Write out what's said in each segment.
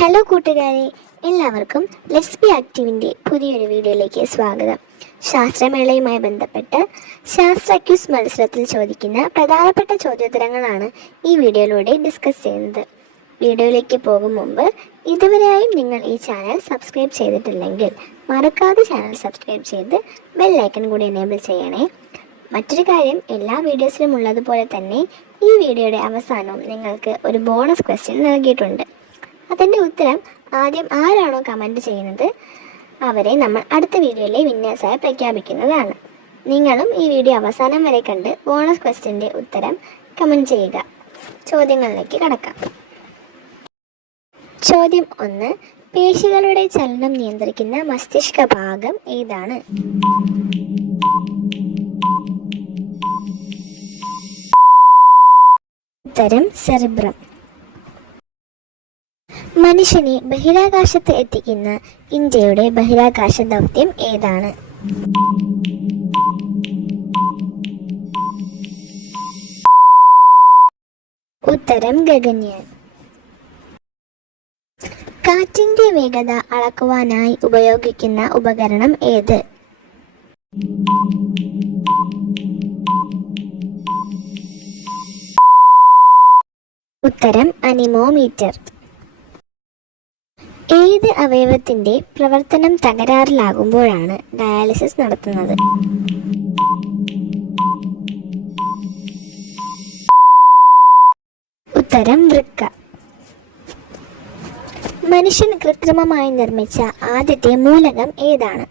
Hello കൂട്ടുകാരെ, എല്ലാവർക്കും let's be ആക്റ്റീവിൻ്റെ പുതിയൊരു വീഡിയോയിലേക്ക് സ്വാഗതം. ശാസ്ത്രമേളയുമായി ബന്ധപ്പെട്ട് ശാസ്ത്ര ക്വിസ് മത്സരത്തിൽ ചോദിക്കുന്ന പ്രധാനപ്പെട്ട ചോദ്യോത്തരങ്ങളാണ് ഈ വീഡിയോയിലൂടെ ഡിസ്കസ് ചെയ്യുന്നത്. വീഡിയോയിലേക്ക് പോകും മുമ്പ് ഇതുവരെയായും നിങ്ങൾ ഈ ചാനൽ സബ്സ്ക്രൈബ് ചെയ്തിട്ടില്ലെങ്കിൽ മറക്കാതെ ചാനൽ സബ്സ്ക്രൈബ് ചെയ്ത് ബെൽ ഐക്കൺ കൂടി എനേബിൾ ചെയ്യണേ. മറ്റൊരു കാര്യം, എല്ലാ വീഡിയോസിലും ഉള്ളതുപോലെ തന്നെ ഈ വീഡിയോയുടെ അവസാനവും നിങ്ങൾക്ക് ഒരു ബോണസ് ക്വസ്റ്റ്യൻ നൽകിയിട്ടുണ്ട്. അതിൻ്റെ ഉത്തരം ആദ്യം ആരാണോ കമൻറ്റ് ചെയ്യുന്നത് അവരെ നമ്മൾ അടുത്ത വീഡിയോയിലെ വിന്നേഴ്സായി പ്രഖ്യാപിക്കുന്നതാണ്. നിങ്ങളും ഈ വീഡിയോ അവസാനം വരെ കണ്ട് ബോണസ് ക്വസ്റ്റ്യൻ്റെ ഉത്തരം കമൻറ്റ് ചെയ്യുക. ചോദ്യങ്ങളിലേക്ക് കടക്കാം. ചോദ്യം 1. പേശികളുടെ ചലനം നിയന്ത്രിക്കുന്ന മസ്തിഷ്ക ഭാഗം ഏതാണ്? ഉത്തരം സെറിബ്രം. മനുഷ്യനെ ബഹിരാകാശത്ത് എത്തിക്കുന്ന ഇന്ത്യയുടെ ബഹിരാകാശ ദൗത്യം ഏതാണ്? ഉത്തരം ഗഗൻയാൻ. കാറ്റിന്റെ വേഗത അളക്കുവാനായി ഉപയോഗിക്കുന്ന ഉപകരണം ഏത്? ഉത്തരം അനിമോമീറ്റർ. ഏത് അവയവത്തിന്റെ പ്രവർത്തനം തകരാറിലാകുമ്പോഴാണ് ഡയാലിസിസ് നടത്തുന്നത്? ഉത്തരം വൃക്ക. മനുഷ്യൻ കൃത്രിമമായി നിർമ്മിച്ച ആദ്യത്തെ മൂലകം ഏതാണ്?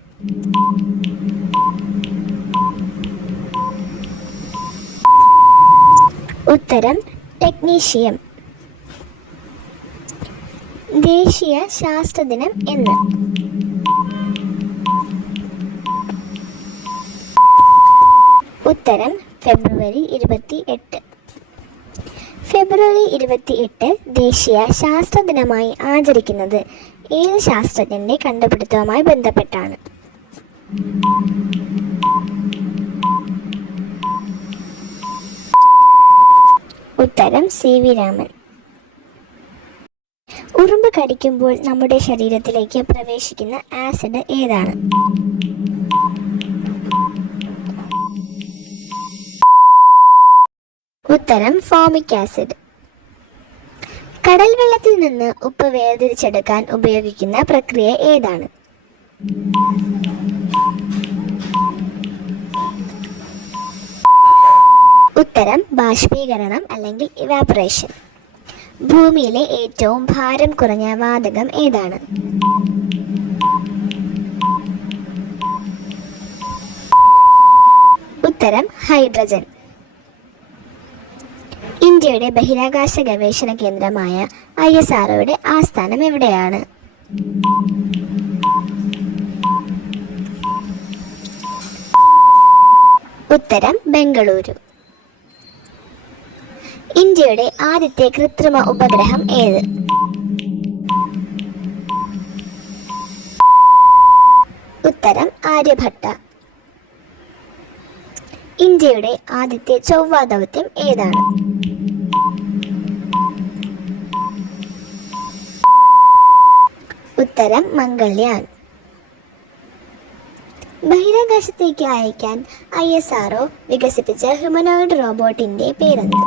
ഉത്തരം ടെക്നീഷ്യം. ദേശീയ ശാസ്ത്രദിനം എന്ന്? ഉത്തരം ഫെബ്രുവരി 28. ഫെബ്രുവരി 28 ദേശീയ ശാസ്ത്രദിനമായി ആചരിക്കുന്നത് ഏത് ശാസ്ത്രജ്ഞന്റെ കണ്ടുപിടുത്തവുമായി ബന്ധപ്പെട്ടാണ്? ഉത്തരം CV രാമൻ. ഉറുമ്പ് കടിക്കുമ്പോൾ നമ്മുടെ ശരീരത്തിലേക്ക് പ്രവേശിക്കുന്ന ആസിഡ് ഏതാണ്? ഉത്തരം ഫോമിക് ആസിഡ്. കടൽ വെള്ളത്തിൽ നിന്ന് ഉപ്പ് വേർതിരിച്ചെടുക്കാൻ ഉപയോഗിക്കുന്ന പ്രക്രിയ ഏതാണ്? ഉത്തരം ബാഷ്പീകരണം അല്ലെങ്കിൽ ഇവാപറേഷൻ. ഭൂമിയിലെ ഏറ്റവും ഭാരം കുറഞ്ഞ വാതകം ഏതാണ്? ഉത്തരം ഹൈഡ്രജൻ. ഇന്ത്യയുടെ ബഹിരാകാശ ഗവേഷണ കേന്ദ്രമായ ISROയുടെ ആസ്ഥാനം എവിടെയാണ്? ഉത്തരം ബംഗളൂരു. ഇന്ത്യയുടെ ആദ്യത്തെ കൃത്രിമ ഉപഗ്രഹം ഏത്? ഉത്തരം ആര്യഭട്ട. ഇന്ത്യയുടെ ആദ്യത്തെ ചൊവ്വ ദൗത്യം ഏതാണ്? ഉത്തരം മംഗൾയാൻ. ബഹിരാകാശത്തേക്ക് അയക്കാൻ ISRO വികസിപ്പിച്ച ഹ്യൂമനോയിഡ് റോബോട്ടിന്റെ പേരെന്ത്?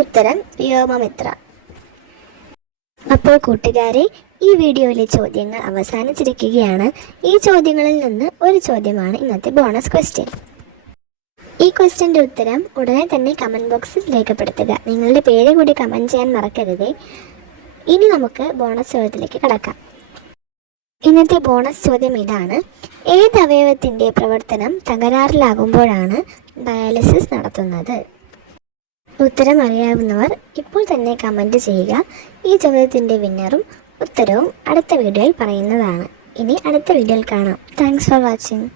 ഉത്തരം വ്യോമമിത്ര. അപ്പോൾ കൂട്ടുകാരെ, ഈ വീഡിയോയിലെ ചോദ്യങ്ങൾ അവസാനിച്ചിരിക്കുകയാണ്. ഈ ചോദ്യങ്ങളിൽ നിന്ന് ഒരു ചോദ്യമാണ് ഇന്നത്തെ ബോണസ് ക്വസ്റ്റ്യൻ. ഈ ക്വസ്റ്റ്യൻ്റെ ഉത്തരം ഉടനെ തന്നെ കമൻറ്റ് ബോക്സിൽ രേഖപ്പെടുത്തുക. നിങ്ങളുടെ പേര് കൂടി കമൻറ്റ് ചെയ്യാൻ മറക്കരുതേ. ഇനി നമുക്ക് ബോണസ് ചോദ്യത്തിലേക്ക് കടക്കാം. ഇന്നത്തെ ബോണസ് ചോദ്യം ഇതാണ്: ഏത് അവയവത്തിൻ്റെ പ്രവർത്തനം തകരാറിലാകുമ്പോഴാണ് ഡയാലിസിസ് നടത്തുന്നത്? ഉത്തരം അറിയാവുന്നവർ ഇപ്പോൾ തന്നെ കമൻറ്റ് ചെയ്യുക. ഈ ചോദ്യത്തിൻ്റെ വിന്നറും ഉത്തരവും അടുത്ത വീഡിയോയിൽ പറയുന്നതാണ്. ഇനി അടുത്ത വീഡിയോയിൽ കാണാം. Thanks for watching.